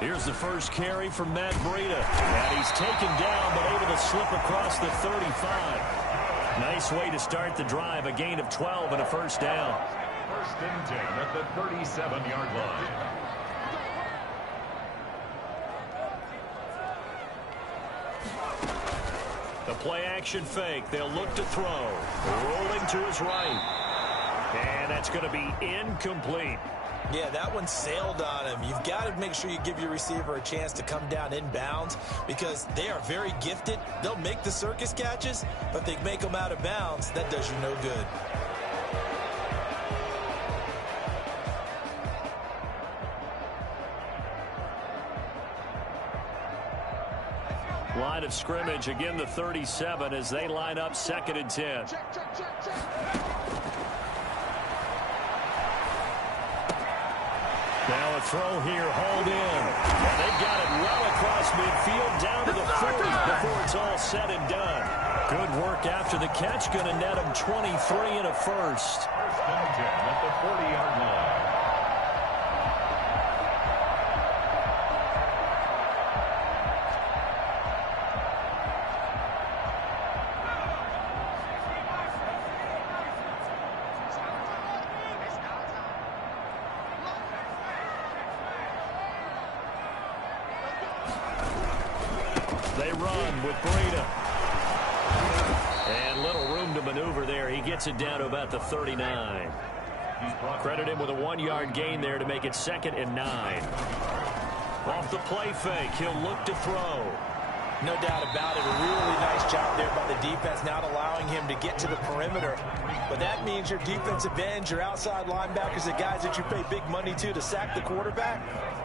Here's the first carry from Matt Breida. And he's taken down, but able to slip across the 35. Nice way to start the drive. A gain of 12 and a first down. First and 10 at the 37-yard line. The play-action fake. They'll look to throw. Rolling to his right. And that's going to be incomplete. Yeah, that one sailed on him. You've got to make sure you give your receiver a chance to come down inbounds because they are very gifted. They'll make the circus catches, but they make them out of bounds. That does you no good. Line of scrimmage, again the 37 as they line up 2nd and 10. Now a throw here, hauled in. And they've got it well across midfield, down to the 40 before it's all said and done. Good work after the catch, going to net him 23 and a first. First and 10 at the 40-yard line. They run with Breida. And little room to maneuver there. He gets it down to about the 39. Credit him with a 1-yard gain there to make it 2nd and 9. Off the play fake, he'll look to throw. No doubt about it. A really nice job there by the defense, not allowing him to get to the perimeter. But that means your defensive ends, your outside linebackers, the guys that you pay big money to sack the quarterback,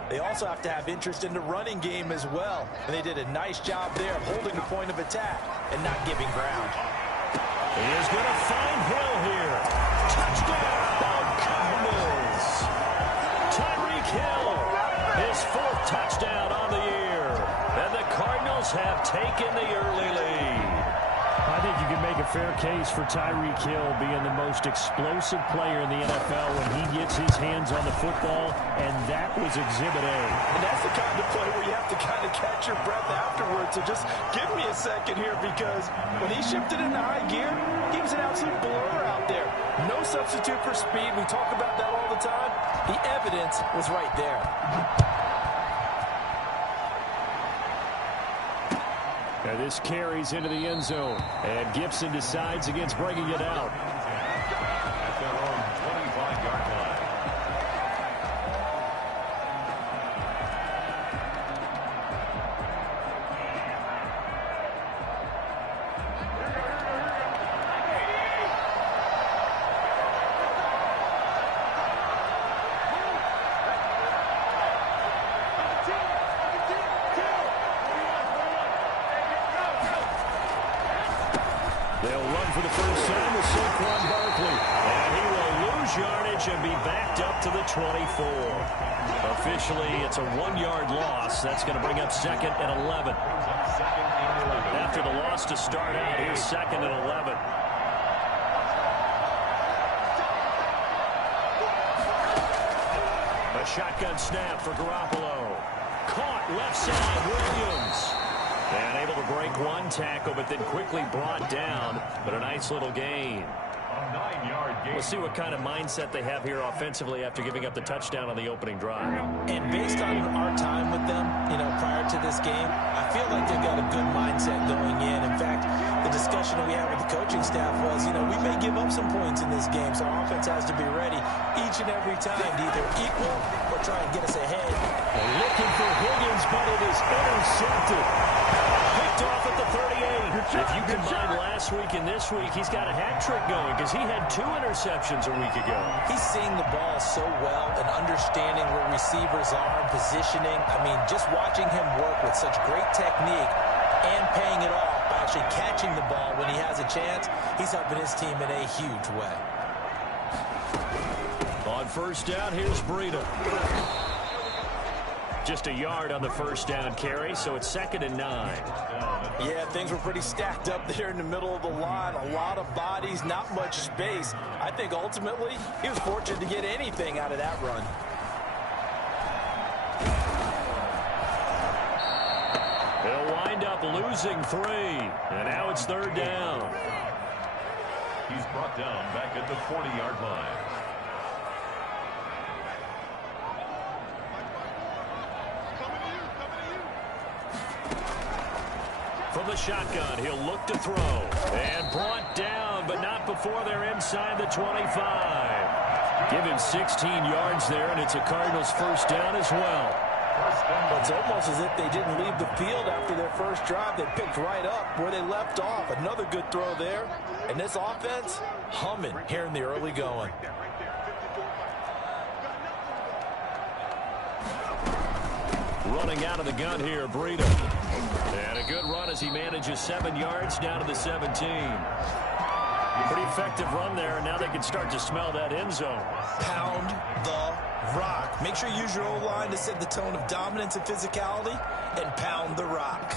they also have to have interest in the running game as well. And they did a nice job there of holding the point of attack and not giving ground. He is going to find Hill here. Touchdown, Cardinals. Tyreek Hill, his 4th touchdown on the year. And the Cardinals have taken the early lead. I think you can make a fair case for Tyreek Hill being the most explosive player in the NFL when he gets his hands on the football, and that was Exhibit A. And that's the kind of play where you have to kind of catch your breath afterwards. So just give me a second here, because when he shifted into high gear, he was an absolute blur out there. No substitute for speed. We talk about that all the time. The evidence was right there. And this carries into the end zone. And Gibson decides against bringing it out. At their own 25-yard line. They'll run for the first time with Saquon Barkley. And he will lose yardage and be backed up to the 24. Officially, it's a 1-yard loss. That's going to bring up 2nd and 11. After the loss to start out, here's 2nd and 11. A shotgun snap for Garoppolo. Caught left side, Williams. And able to break one tackle, but then quickly brought down. But a nice little gain. We'll see what kind of mindset they have here offensively after giving up the touchdown on the opening drive. And based on our time with them, prior to this game, I feel like they've got a good mindset going in. In fact, the discussion that we had with the coaching staff was, we may give up some points in this game, so our offense has to be ready each and every time to either equal or try and get us ahead. Looking for Higgins, but it is intercepted. Picked off at the 38. If you combine last week and this week, he's got a hat trick going because he had 2 interceptions a week ago. He's seeing the ball so well and understanding where receivers are and positioning. I mean, just watching him work with such great technique and paying it off by actually catching the ball when he has a chance, he's helping his team in a huge way. On first down, here's Breida. Just a yard on the first down carry, so it's 2nd and 9. Yeah, things were pretty stacked up there in the middle of the line. A lot of bodies, not much space. I think ultimately he was fortunate to get anything out of that run. He'll wind up losing 3. And now it's 3rd down. He's brought down back at the 40-yard line. From the shotgun, he'll look to throw. And brought down, but not before they're inside the 25. Give him 16 yards there, and it's a Cardinals first down as well. It's almost as if they didn't leave the field after their first drive. They picked right up where they left off. Another good throw there. And this offense, humming here in the early going. Running out of the gun here, Breida. And a good run as he manages 7 yards down to the 17. Pretty effective run there, and now they can start to smell that end zone. Pound the rock. Make sure you use your O-line to set the tone of dominance and physicality, and pound the rock.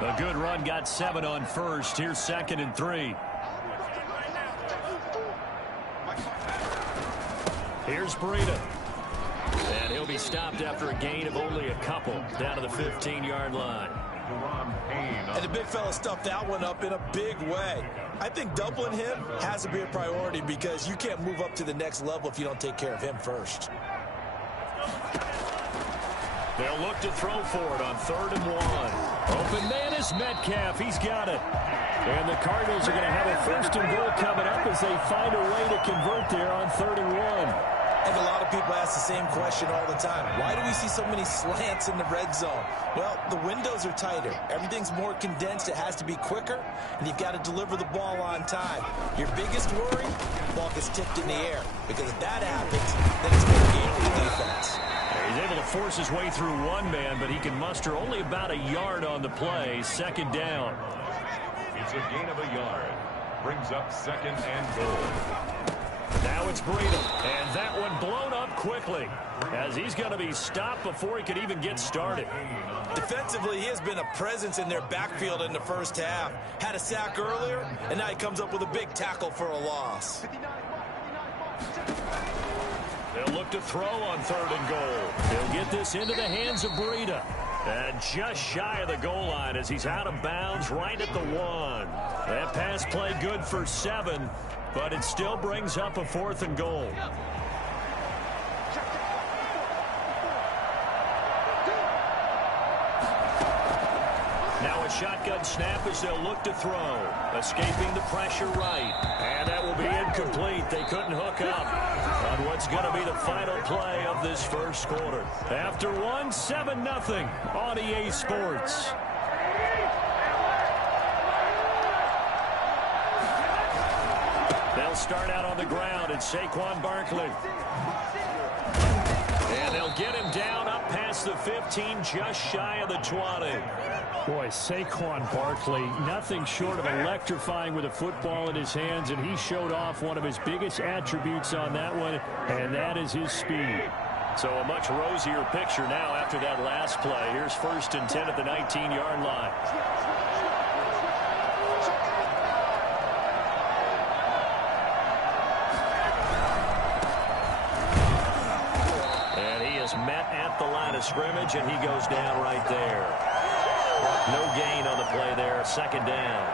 A good run, got 7 on first. Here's 2nd and 3. Here's Breida. And he'll be stopped after a gain of only a couple down to the 15-yard line. And the big fella stuffed that one up in a big way. I think doubling him has to be a priority because you can't move up to the next level if you don't take care of him first. They'll look to throw for it on 3rd and 1. Open man is Metcalf. He's got it. And the Cardinals are going to have a 1st and goal coming up as they find a way to convert there on 3rd and 1. And a lot of people ask the same question all the time. Why do we see so many slants in the red zone? Well, the windows are tighter. Everything's more condensed. It has to be quicker, and you've got to deliver the ball on time. Your biggest worry, the ball gets tipped in the air. Because if that happens, then it's going to game for the defense. He's able to force his way through one man, but he can muster only about a yard on the play. 2nd down. It's a gain of a yard. Brings up 2nd and goal. Now it's Breida, and that one blown up quickly as he's going to be stopped before he could even get started. Defensively, he has been a presence in their backfield in the first half. Had a sack earlier, and now he comes up with a big tackle for a loss. They'll look to throw on 3rd and goal. He'll get this into the hands of Breida. And just shy of the goal line as he's out of bounds right at the 1. That pass play good for 7, but it still brings up a 4th and goal. Now a shotgun snap as they'll look to throw. Escaping the pressure right. And that will be incomplete. They couldn't hook up on what's going to be the final play of this first quarter. After 1, 7-0 on EA Sports. They'll start out on the ground. It's Saquon Barkley. And they'll get him down up past the 15, just shy of the 20. Boy, Saquon Barkley, nothing short of electrifying with a football in his hands, and he showed off one of his biggest attributes on that one, and that is his speed. So a much rosier picture now after that last play. Here's 1st and 10 at the 19-yard line. And he is met at the line of scrimmage, and he goes down right there. No gain on the play there. 2nd down.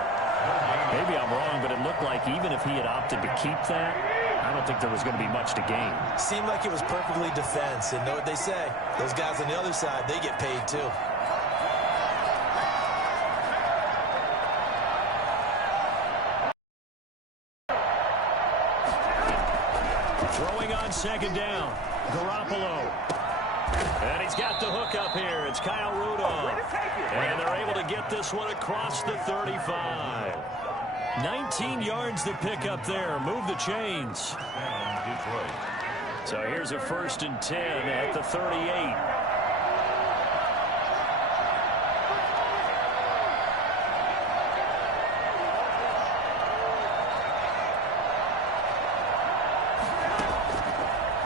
Maybe I'm wrong, but it looked like even if he had opted to keep that, I don't think there was going to be much to gain. Seemed like it was perfectly defense. And know what they say? Those guys on the other side, they get paid too. Throwing on 2nd down. Garoppolo. And he's got the hook up here. It's Kyle Rudolph. And they're able to get this one across the 35. 19 yards to pick up there. Move the chains. So here's a 1st and 10 at the 38.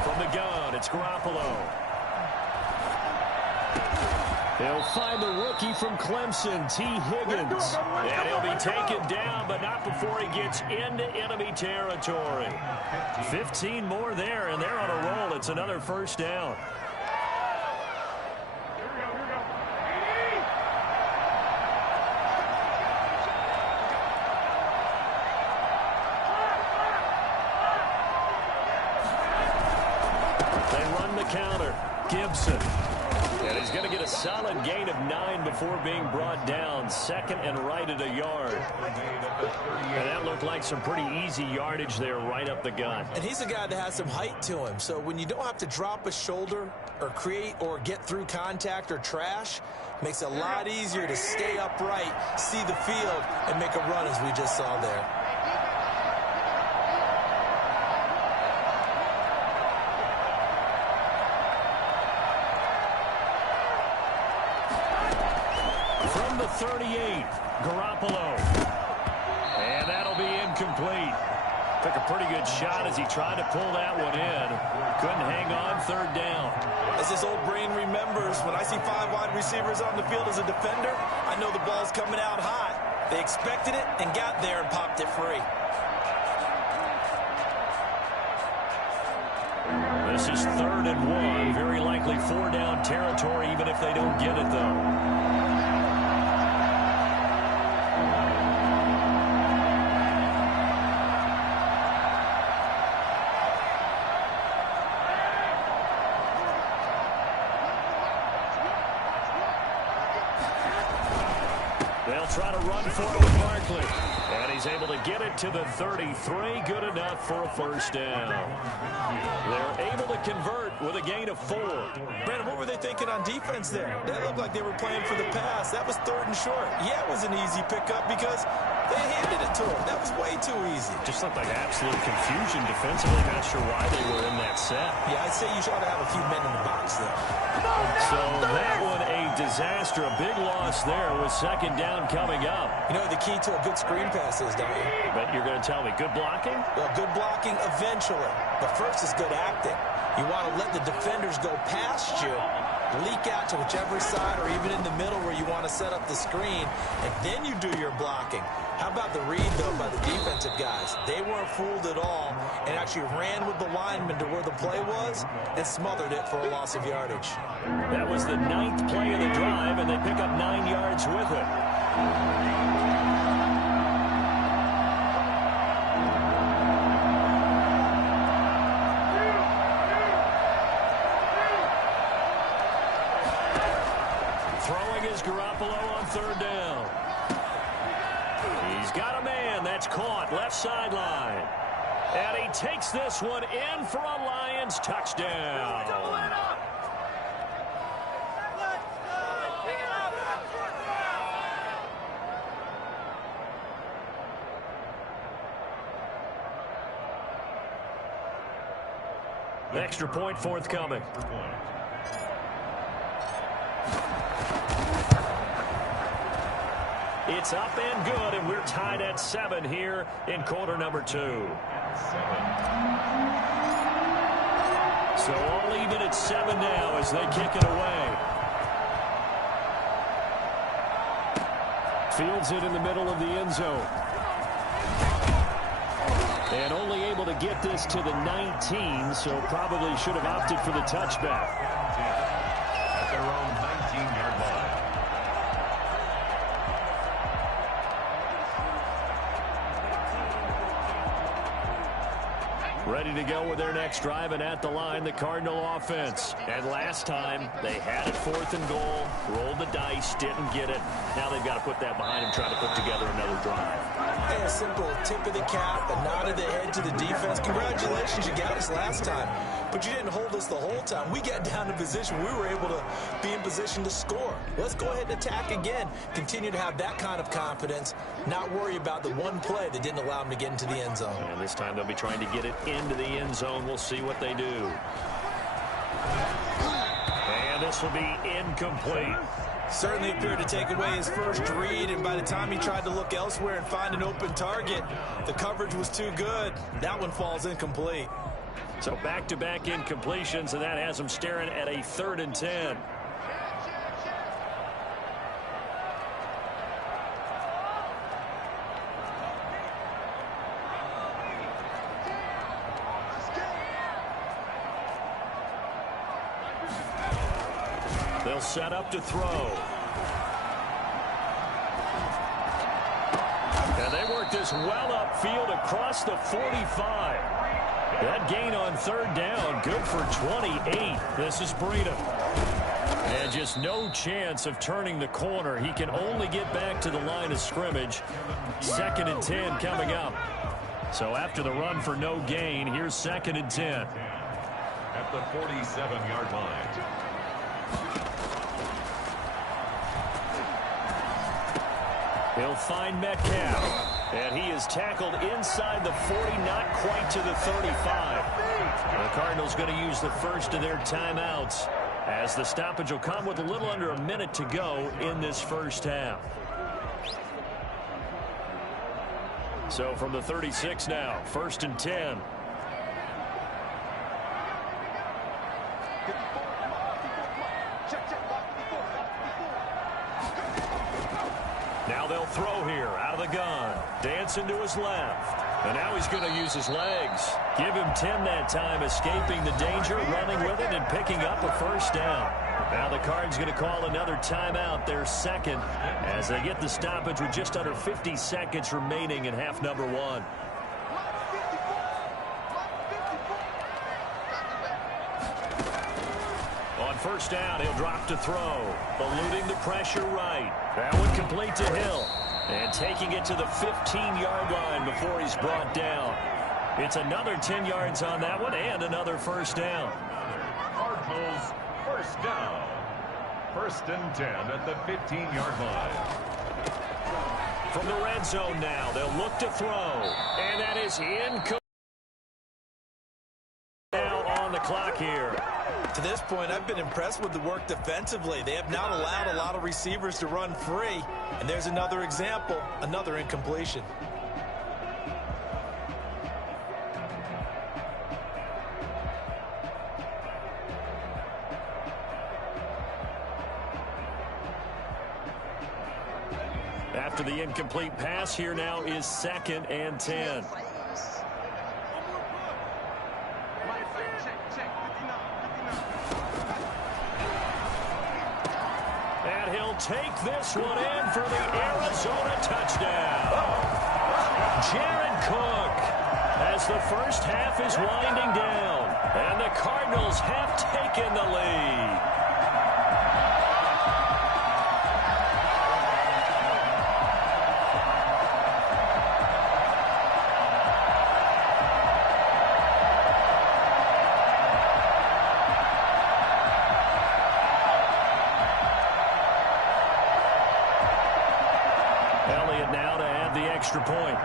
From the gun, it's Garoppolo. They'll find the rookie from Clemson, T. Higgins. And he'll be taken down, but not before he gets into enemy territory. 15 more there, and they're on a roll. It's another 1st down. the counter. Gibson. And he's going to get a solid gain of 9 before being brought down. Second and right at a yard. And that looked like some pretty easy yardage there right up the gut. And he's a guy that has some height to him. So when you don't have to drop a shoulder or create or get through contact or trash, makes it a lot easier to stay upright, see the field, and make a run as we just saw there. From the 38, Garoppolo. And that'll be incomplete. Took a pretty good shot as he tried to pull that one in. Couldn't hang on, third down. As this old brain remembers, when I see 5 wide receivers on the field as a defender, I know the ball's coming out hot. They expected it and got there and popped it free. This is 3rd and 1. Very likely 4-down territory, even if they don't get it, though. They'll try to run for it with Barkley. And he's able to get it to the 33. Good enough for a first down. They're able to convert with a gain of 4. Brandon, what were they thinking on defense there? That looked like they were playing for the pass. That was 3rd and short. Yeah, it was an easy pickup because they handed it to him. That was way too easy. Just looked like absolute confusion defensively. Not sure why they were in that set. Yeah, I'd say you ought to have a few men in the box there. So that one a disaster. A big loss there with 2nd down coming up. You know the key to a good screen pass is, don't you? But you're going to tell me, good blocking? Well, good blocking eventually. But first is good acting. You want to let the defenders go past you, leak out to whichever side or even in the middle where you want to set up the screen, and then you do your blocking. How about the read, though, by the defensive guys? They weren't fooled at all and actually ran with the lineman to where the play was and smothered it for a loss of yardage. That was the 9th play of the drive, and they pick up 9 yards with it. Throwing is Garoppolo on 3rd down. He's got a man. That's caught left sideline. And he takes this one in for a Lions touchdown. Extra point forthcoming. It's up and good, and we're tied at 7 here in quarter number 2. So all even at 7 now as they kick it away. Fields it in the middle of the end zone. And only able to get this to the 19, so probably should have opted for the touchback. At their own 19-yard line. Ready to go with their next drive, and at the line, the Cardinal offense. And last time, they had it 4th and goal, rolled the dice, didn't get it. Now they've got to put that behind them, try to put together another drive. Hey, a simple tip of the cap, a nod of the head to the defense. Congratulations, you got us last time, but you didn't hold us the whole time. We got down to position. We were able to be in position to score. Let's go ahead and attack again. Continue to have that kind of confidence, not worry about the one play that didn't allow them to get into the end zone. And this time they'll be trying to get it into the end zone. We'll see what they do. And this will be incomplete. Certainly appeared to take away his first read, and by the time he tried to look elsewhere and find an open target, the coverage was too good. That one falls incomplete. So back-to-back incompletions, and that has them staring at a 3rd and 10. They'll set up to throw. And they work this well upfield across the 45. That gain on third down, good for 28. This is Breida. And just no chance of turning the corner. He can only get back to the line of scrimmage. 2nd and 10 coming up. So after the run for no gain, here's 2nd and 10. At the 47-yard line. He'll find Metcalf. And he is tackled inside the 40, not quite to the 35. The Cardinals going to use the first of their timeouts, as the stoppage will come with a little under a minute to go in this first half. So from the 36 now, 1st and 10. Now they'll throw here out of the gun. Dancing to his left. And now he's going to use his legs. Give him 10 that time, escaping the danger, running with it, and picking up a first down. Now the Cards going to call another timeout, their second, as they get the stoppage with just under 50 seconds remaining in half number 1. On first down, he'll drop to throw. Eluding the pressure right. That one complete to Hill. And taking it to the 15-yard line before he's brought down. It's another 10 yards on that one and another first down. Cardinals first down. 1st and 10 at the 15-yard line. From the red zone now, they'll look to throw. And that is incomplete. Now on the clock here. To this point, I've been impressed with the work defensively. They have not allowed a lot of receivers to run free. And there's another example, another incompletion. After the incomplete pass, here now is 2nd and 10. And he'll take this one in for the Arizona touchdown. Jared Cook, as the first half is winding down, and the Cardinals have taken the lead. Extra point.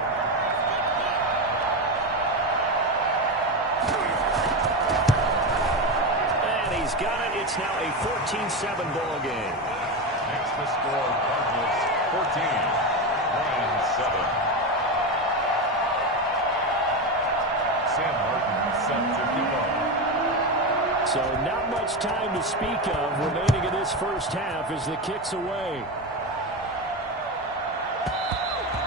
And he's got it. It's now a 14-7 ball game. Next the score, Cardinals 14, Lions 7. Sam Martin set to kick off. So not much time to speak of remaining in this first half as the kick's away.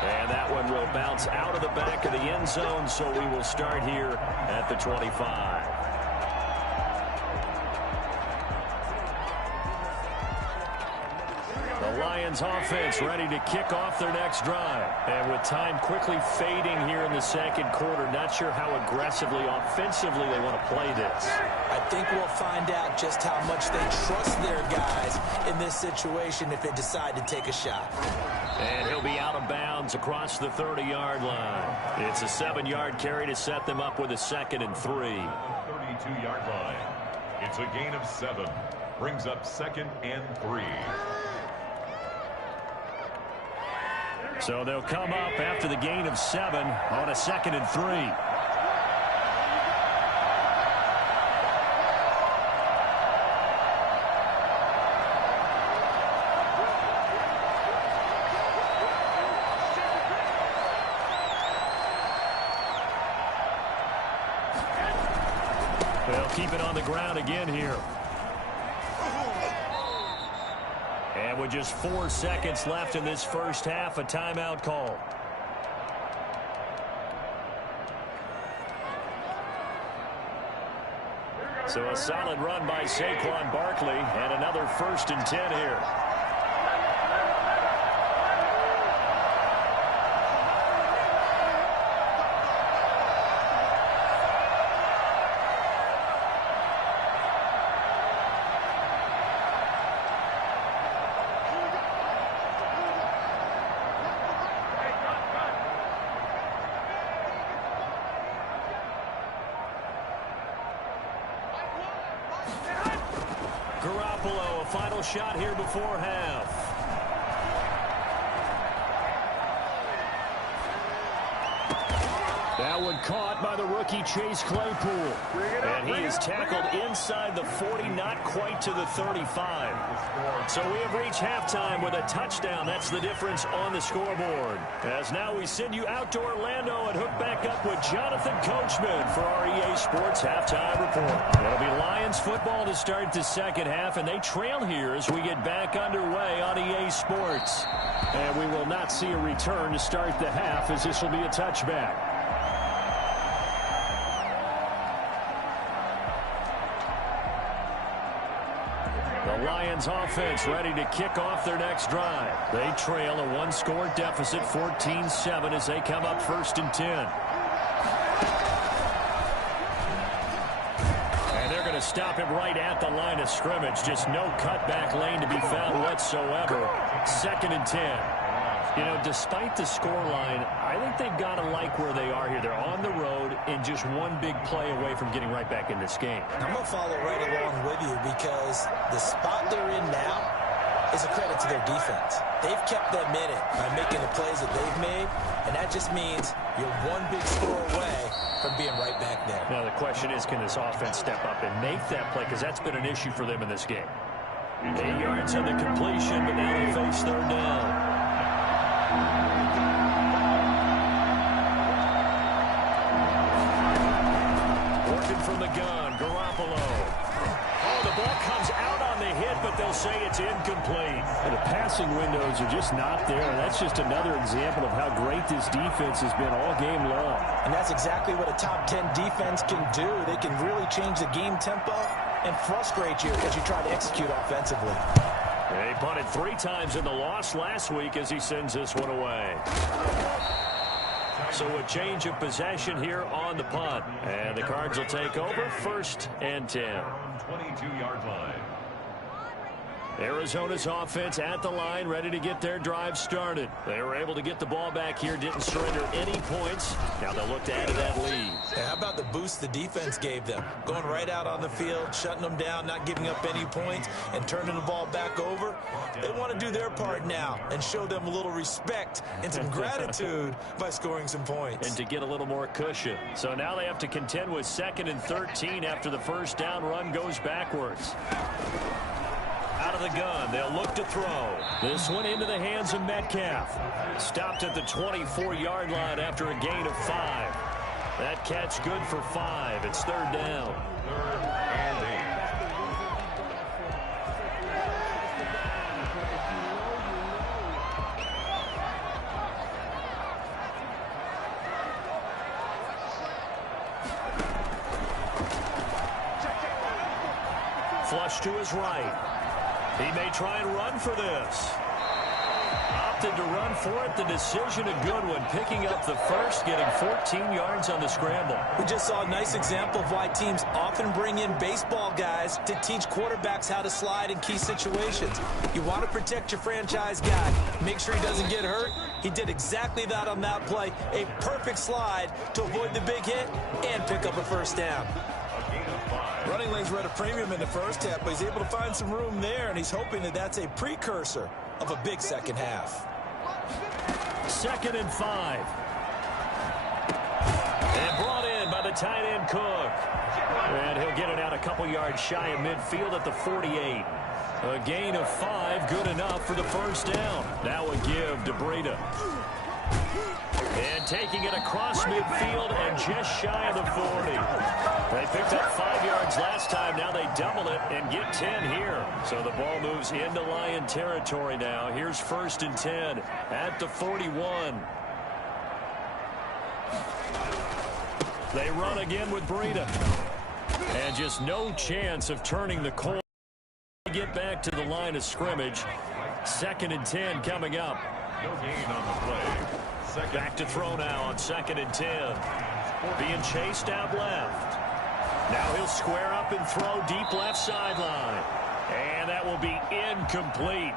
And that one will bounce out of the back of the end zone, so we will start here at the 25. The Lions offense ready to kick off their next drive. And with time quickly fading here in the second quarter, not sure how aggressively, offensively they want to play this. I think we'll find out just how much they trust their guys in this situation if they decide to take a shot. And he'll be out of bounds across the 30-yard line. It's a 7-yard carry to set them up with a 2nd and 3. 32-yard line. It's a gain of 7. Brings up 2nd and 3. So they'll come up after the gain of 7 on a 2nd and 3. They'll keep it on the ground again here. And with just 4 seconds left in this first half, a timeout call. So a solid run by Saquon Barkley, and another 1st and 10 here. Garoppolo, a final shot here before half. That one caught by the rookie Chase Claypool. And he is tackled inside the 40, not quite to the 35. So we have reached halftime with a touchdown. That's the difference on the scoreboard. As now we send you out to Orlando and hook back up with Jonathan Coachman for our EA Sports Halftime Report. It'll be Lions football to start the second half, and they trail here as we get back underway on EA Sports. And we will not see a return to start the half, as this will be a touchback. The Lions offense ready to kick off their next drive. They trail a one-score deficit, 14-7, as they come up 1st and 10. And they're going to stop him right at the line of scrimmage. Just no cutback lane to be found whatsoever. 2nd and 10. You know, despite the scoreline, I think they've got to like where they are here. They're on the road and just one big play away from getting right back in this game. I'm going to follow right along with you because the spot they're in now is a credit to their defense. They've kept them in it by making the plays that they've made, and that just means you're one big score away from being right back there. Now the question is, can this offense step up and make that play? Because that's been an issue for them in this game. 8 yards on the completion, but now they face 3rd down. Working from the gun, Garoppolo. Oh, the ball comes out on the hit, but they'll say it's incomplete. And the passing windows are just not there. That's just another example of how great this defense has been all game long. And that's exactly what a top 10 defense can do. They can really change the game tempo and frustrate you as you try to execute offensively. He punted 3 times in the loss last week as he sends this one away. So a change of possession here on the punt. And the Cards will take over 1st and 10. 22-yard line. Arizona's offense at the line, ready to get their drive started. They were able to get the ball back here, didn't surrender any points. Now they'll look to add to that lead. Yeah, how about the boost the defense gave them? Going right out on the field, shutting them down, not giving up any points, and turning the ball back over. They want to do their part now and show them a little respect and some gratitude by scoring some points. And to get a little more cushion. So now they have to contend with 2nd and 13 after the first down run goes backwards. Out of the gun, they'll look to throw. This one into the hands of Metcalf. Stopped at the 24-yard line after a gain of 5. That catch good for 5. It's 3rd down. 3rd and 8. Flush to his right. He may try and run for this. Opted to run for it. The decision a good one. Picking up the first, getting 14 yards on the scramble. We just saw a nice example of why teams often bring in baseball guys to teach quarterbacks how to slide in key situations. You want to protect your franchise guy. Make sure he doesn't get hurt. He did exactly that on that play. A perfect slide to avoid the big hit and pick up a first down. Running lanes were at a premium in the first half, but he's able to find some room there, and he's hoping that that's a precursor of a big second half. 2nd and 5. And brought in by the tight end Cook. And he'll get it out a couple yards shy of midfield at the 48. A gain of 5, good enough for the first down. Now a give to Breida. And taking it across midfield and just shy of the 40. They picked up 5 yards last time. Now they double it and get 10 here. So the ball moves into Lion territory now. Here's 1st and 10 at the 41. They run again with Breida. And just no chance of turning the corner. Get back to the line of scrimmage. 2nd and 10 coming up. No gain on the play. Back to throw now on 2nd and 10. Being chased out left. Now he'll square up and throw deep left sideline. And that will be incomplete.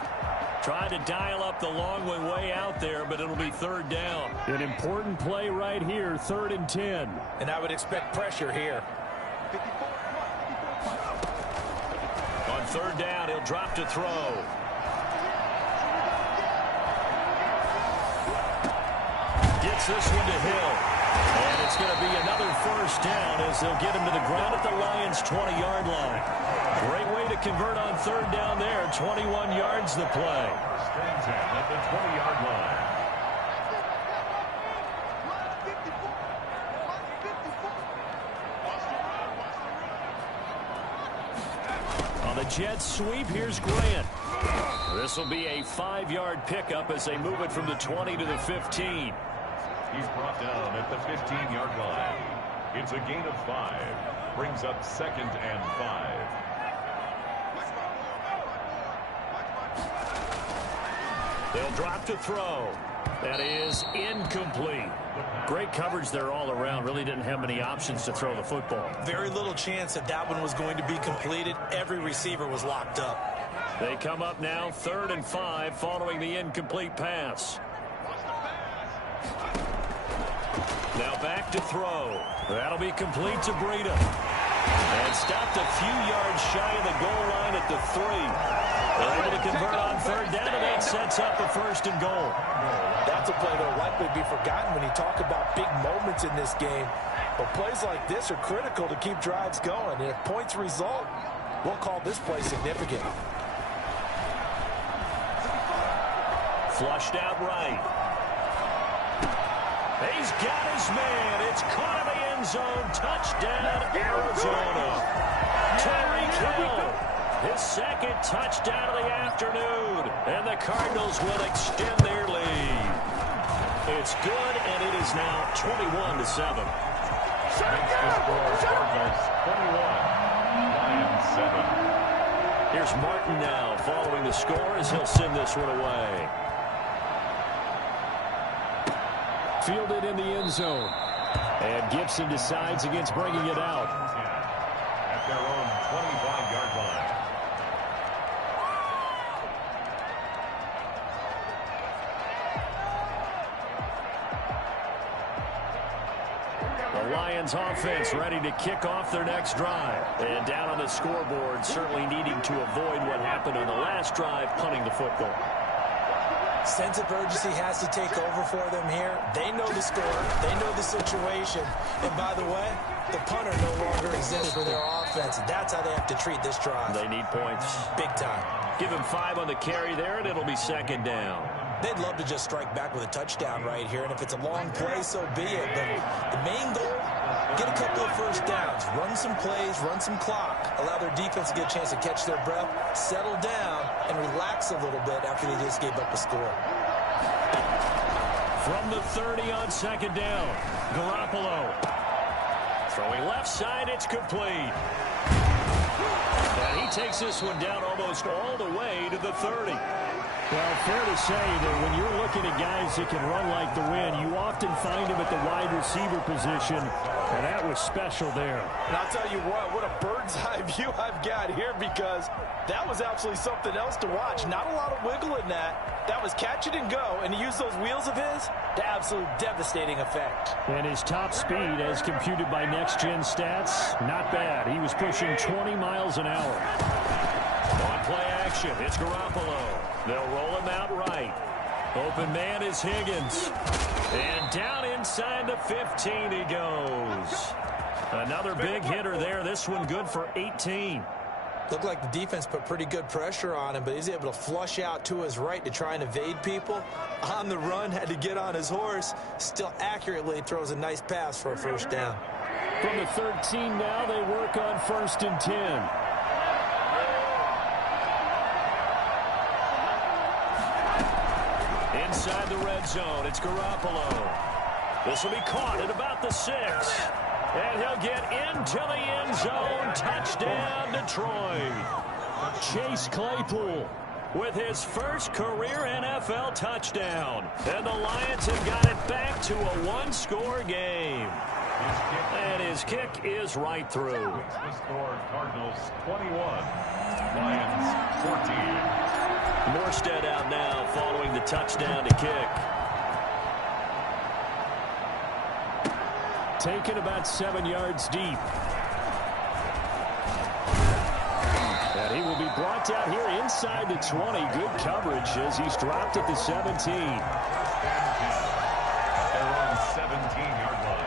Trying to dial up the long one way out there, but it'll be 3rd down. An important play right here, 3rd and 10. And I would expect pressure here. On third down, he'll drop to throw. Gets this one to Hill. And it's going to be another first down as they'll get him to the ground at the Lions' 20-yard line. Great way to convert on third down there. 21 yards the play. First and 10 at the 20-yard line. On the Jets sweep, here's Grant. This will be a 5-yard pickup as they move it from the 20 to the 15. He's brought down at the 15-yard line. It's a gain of 5. Brings up 2nd and 5. They'll drop to throw. That is incomplete. Great coverage there all around. Really didn't have many options to throw the football. Very little chance that one was going to be completed. Every receiver was locked up. They come up now 3rd and 5 following the incomplete pass. Now back to throw. That'll be complete to Breida. And stopped a few yards shy of the goal line at the 3. They're able to convert on third down, and that sets up a 1st and goal. That's a play that will likely be forgotten when you talk about big moments in this game. But plays like this are critical to keep drives going. And if points result, we'll call this play significant. Flushed out right. He's got his man. It's caught in the end zone. Touchdown, Arizona. Tyreek Hill, his 2nd touchdown of the afternoon. And the Cardinals will extend their lead. It's good, and it is now 21-7. Next to score, Cardinals 21, Lions 7. Here's Martin now following the score as he'll send this one away. Fielded in the end zone. And Gibson decides against bringing it out. At their own 25-yard line. The Lions offense ready to kick off their next drive. And down on the scoreboard, certainly needing to avoid what happened on the last drive, punting the football. Sense of urgency has to take over for them here. They know the score. They know the situation. And by the way, the punter no longer exists for their offense. That's how they have to treat this drive. They need points. Big time. Give him 5 on the carry there, and it'll be 2nd down. They'd love to just strike back with a touchdown right here. And if it's a long play, so be it. But the main goal, get a couple of first downs. Run some plays, run some clock. Allow their defense to get a chance to catch their breath, settle down, and relax a little bit after they just gave up a score. From the 30 on 2nd down, Garoppolo. Throwing left side, it's complete. And he takes this one down almost all the way to the 30. Well, fair to say that when you're looking at guys that can run like the wind, you often find them at the wide receiver position, and that was special there. And I'll tell you what a bird's eye view I've got here, because that was absolutely something else to watch. Not a lot of wiggle in that. That was catch it and go, and he used those wheels of his to absolute devastating effect. And his top speed, as computed by Next Gen Stats, not bad. He was pushing 20 miles an hour. On play action, it's Garoppolo. They'll roll him out right. Open man is Higgins. And down inside the 15 he goes. Another big hitter there. This one good for 18. Looked like the defense put pretty good pressure on him, but he's able to flush out to his right to try and evade people. On the run, had to get on his horse. Still accurately throws a nice pass for a first down. From the 13 now, they work on 1st and 10. Inside the red zone, it's Garoppolo. This will be caught at about the 6. And he'll get into the end zone. Touchdown, Detroit. Chase Claypool with his first career NFL touchdown. And the Lions have got it back to a one-score game. And his kick is right through. The score, Cardinals 21, Lions 14. Morstead out now following the touchdown to kick. Taken about 7 yards deep. And He will be brought down here inside the 20. Good coverage as he's dropped at the 17. They're on 17-yard line.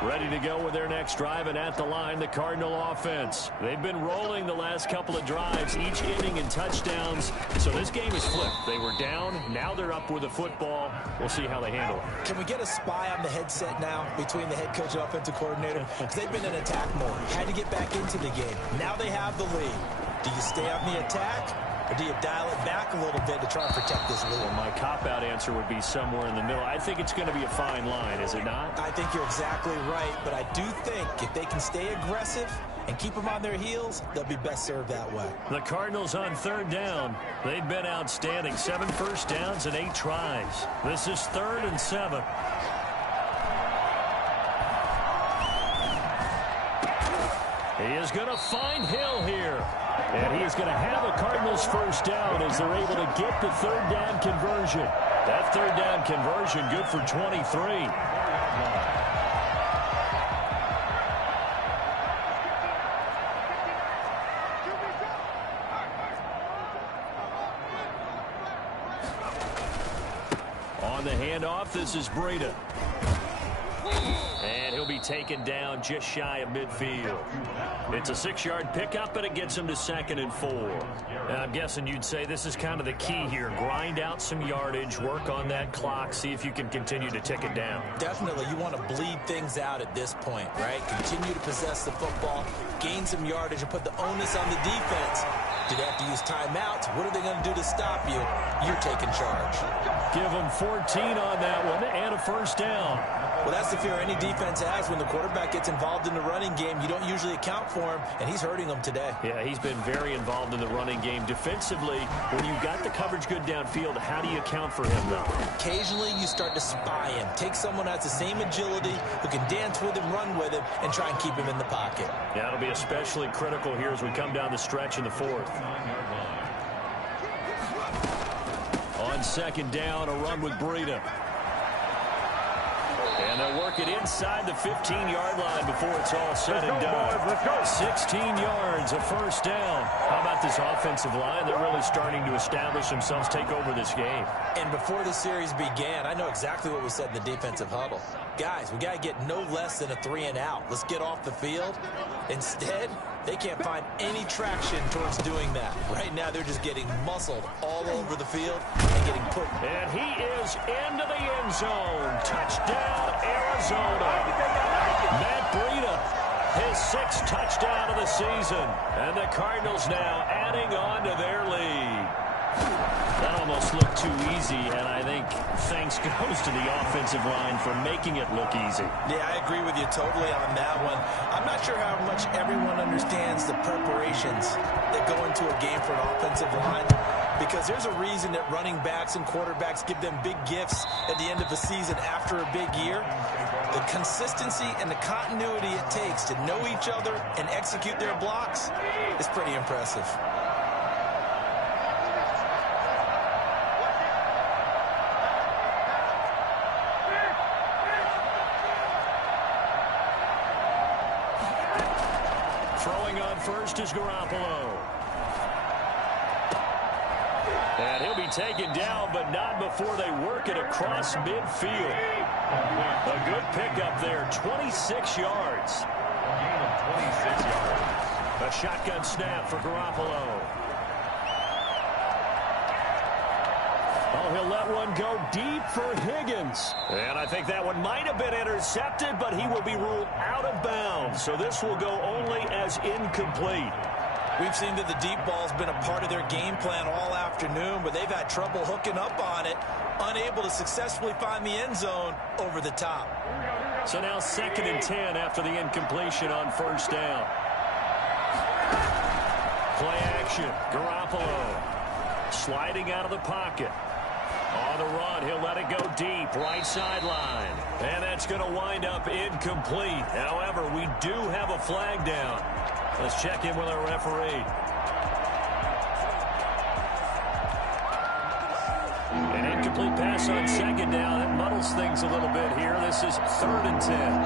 Ready to go with their next drive, and at the line, the Cardinal offense. They've been rolling the last couple of drives, each inning in touchdowns. So this game is flipped. They were down. Now they're up with the football. We'll see how they handle it. Can we get a spy on the headset now between the head coach and offensive coordinator? Because they've been in attack mode. Had to get back into the game. Now they have the lead. Do you stay on the attack? Or do you dial it back a little bit to try and protect this lead? Well, my cop-out answer would be somewhere in the middle. I think it's going to be a fine line, is it not? I think you're exactly right, but I do think if they can stay aggressive and keep them on their heels, they'll be best served that way. The Cardinals on third down. They've been outstanding. 7 first downs and 8 tries. This is 3rd and 7. He is going to find Hill here. And he is going to have a Cardinals first down as they're able to get the 3rd down conversion. That 3rd down conversion good for 23. On the handoff, this is Breida. And he'll be taken down just shy of midfield. It's a 6-yard pickup, and it gets him to 2nd and 4. And I'm guessing you'd say this is kind of the key here. Grind out some yardage, work on that clock, see if you can continue to tick it down. Definitely, you want to bleed things out at this point, right? Continue to possess the football, gain some yardage, and put the onus on the defense. Do they have to use timeouts? What are they going to do to stop you? You're taking charge. Give them 14 on that one and a first down. Well, that's the fear any defense has when the quarterback gets involved in the running game. You don't usually account for him, and he's hurting them today. Yeah, he's been very involved in the running game. Defensively, when you got the coverage good downfield, how do you account for him, though? Occasionally, you start to spy him. Take someone who has the same agility, who can dance with him, run with him, and try and keep him in the pocket. Yeah, it'll be especially critical here as we come down the stretch in the 4th. On 2nd down, a run with Breida. And they'll work it inside the 15-yard line before it's all said and done. 16 yards, a first down. How about this offensive line? They're really starting to establish themselves, take over this game. And before the series began, I know exactly what was said in the defensive huddle. Guys, we got to get no less than a 3-and-out. Let's get off the field. Instead, they can't find any traction towards doing that. Right now, they're just getting muscled all over the field and getting put. And he is into the end zone. Touchdown, Arizona. Matt Breida, his 6th touchdown of the season. And the Cardinals now adding on to their lead. That almost looked too easy, and I think thanks goes to the offensive line for making it look easy. Yeah, I agree with you totally on that one. I'm not sure how much everyone understands the preparations that go into a game for an offensive line, because there's a reason that running backs and quarterbacks give them big gifts at the end of the season after a big year. The consistency and the continuity it takes to know each other and execute their blocks is pretty impressive. Throwing on first is Garoppolo. And he'll be taken down, but not before they work it across midfield. A good pickup there, 26 yards. Gain of 26 yards. A shotgun snap for Garoppolo. Oh, he'll let one go deep for Higgins. And I think that one might have been intercepted, but he will be ruled out of bounds. So this will go only as incomplete. We've seen that the deep ball's been a part of their game plan all afternoon, but they've had trouble hooking up on it, unable to successfully find the end zone over the top. So now 2nd and 10 after the incompletion on first down. Play action. Garoppolo sliding out of the pocket. On the run, he'll let it go deep, right sideline. And that's going to wind up incomplete. However, we do have a flag down. Let's check in with our referee. An incomplete pass on 2nd down. That muddles things a little bit here. This is 3rd and 10.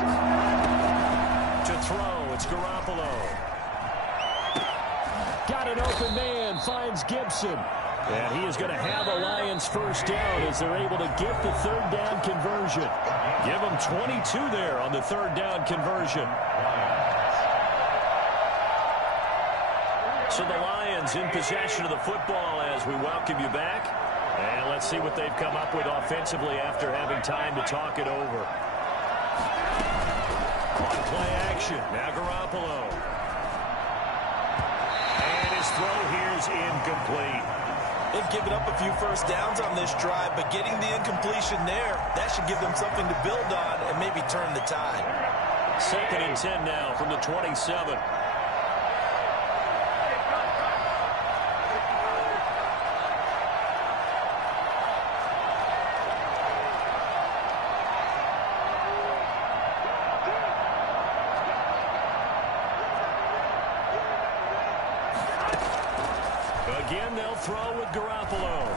To throw, it's Garoppolo. Got an open man, finds Gibson. And he is going to have a Lions first down as they're able to get the third down conversion. Give them 22 there on the third down conversion. So the Lions in possession of the football as we welcome you back. And let's see what they've come up with offensively after having time to talk it over. On play action, now Garoppolo. And his throw here is incomplete. They've given up a few first downs on this drive, but getting the incompletion there, that should give them something to build on and maybe turn the tide. 2nd and 10 now from the 27. Again, they'll throw with Garoppolo.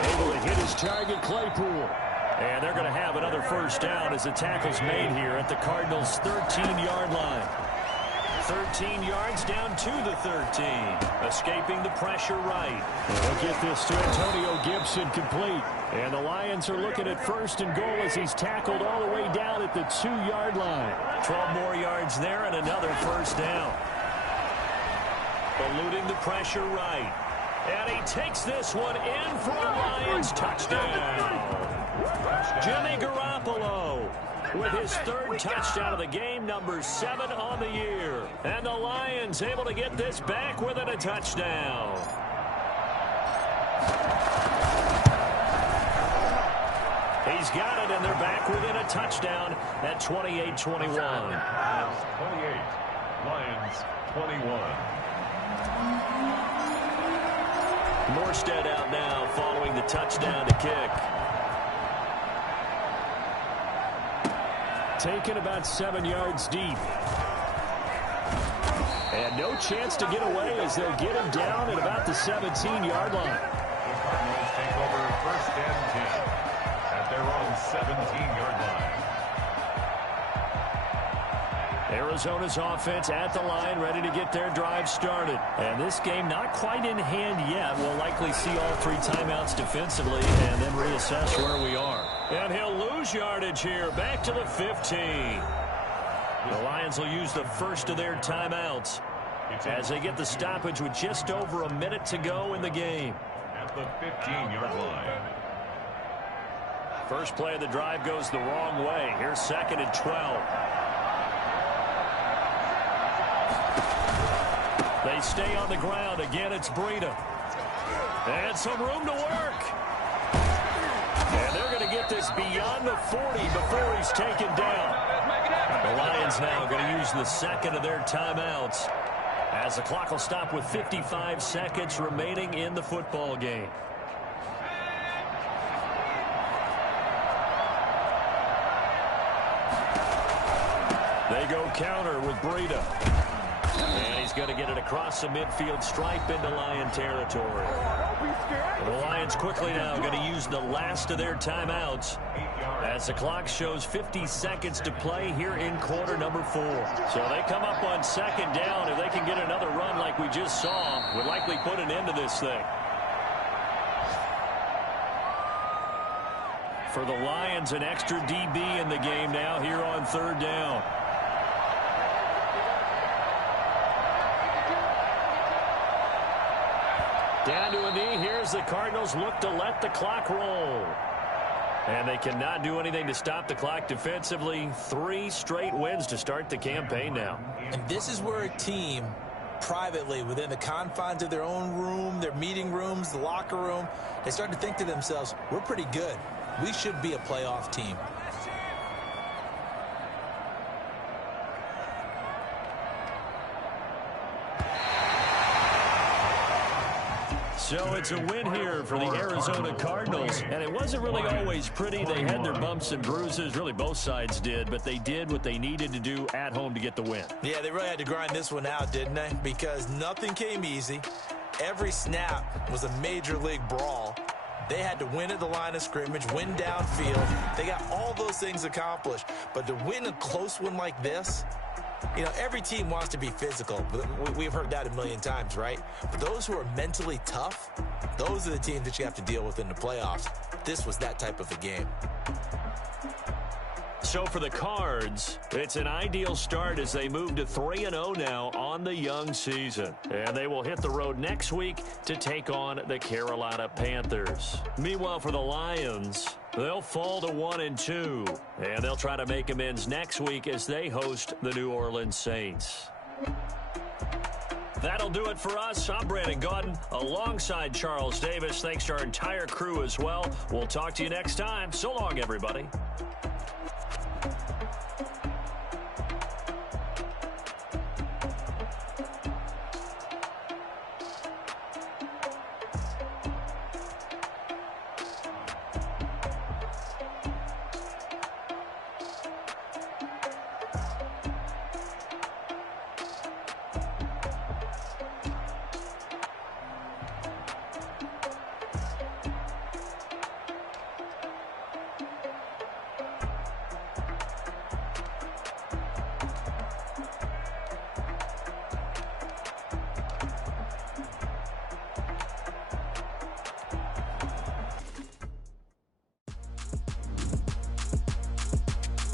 Able to hit his target, Claypool. And they're going to have another first down as the tackle's made here at the Cardinals' 13-yard line. 13 yards down to the 13. Escaping the pressure right. They'll get this to Antonio Gibson complete. And the Lions are looking at 1st and goal as he's tackled all the way down at the 2-yard line. 12 more yards there and another first down. Eluding the pressure right. And he takes this one in for a Lions touchdown. Jimmy Garoppolo with his 3rd touchdown of the game, number 7 on the year. And the Lions able to get this back within a touchdown. He's got it, and they're back within a touchdown at 28-21. 28, Lions 21. Morstead out now following the touchdown to kick. Taken about 7 yards deep. And no chance to get away as they'll get him down at about the 17-yard line. The Cardinals take over 1st and 10 at their own 17-yard line. Arizona's offense at the line, ready to get their drive started. And this game not quite in hand yet. We'll likely see all 3 timeouts defensively and then reassess where we are. And he'll lose yardage here, back to the 15. The Lions will use the first of their timeouts as they get the stoppage with just over a minute to go in the game. At the 15-yard line. First play of the drive goes the wrong way. Here's 2nd and 12. They stay on the ground. Again, it's Breida. And some room to work. And they're going to get this beyond the 40 before he's taken down. The Lions now going to use the 2nd of their timeouts as the clock will stop with 55 seconds remaining in the football game. They go counter with Breida. And he's going to get it across the midfield stripe into Lion territory. The Lions quickly now going to use the last of their timeouts as the clock shows 50 seconds to play here in quarter number 4. So they come up on 2nd down. If they can get another run like we just saw, would likely put an end to this thing. For the Lions, an extra DB in the game now here on 3rd down. Down to a knee. Here's the Cardinals look to let the clock roll. And they cannot do anything to stop the clock defensively. 3 straight wins to start the campaign now. And this is where a team, privately, within the confines of their own room, their meeting rooms, the locker room, they start to think to themselves, we're pretty good. We should be a playoff team. So it's a win here for the Arizona Cardinals, and it wasn't really always pretty. They had their bumps and bruises, really both sides did, but they did what they needed to do at home to get the win. Yeah, they really had to grind this one out, didn't they? Because nothing came easy. Every snap was a major league brawl. They had to win at the line of scrimmage, win downfield. They got all those things accomplished. But to win a close one like this, You know, every team wants to be physical. We've heard that a million times, right? But those who are mentally tough, those are the teams that you have to deal with in the playoffs. This was that type of a game. So for the Cards, it's an ideal start as they move to 3-0 now on the young season. And they will hit the road next week to take on the Carolina Panthers. Meanwhile, for the Lions, they'll fall to 1-2. And they'll try to make amends next week as they host the New Orleans Saints. That'll do it for us. I'm Brandon Gaudin alongside Charles Davis. Thanks to our entire crew as well. We'll talk to you next time. So long, everybody.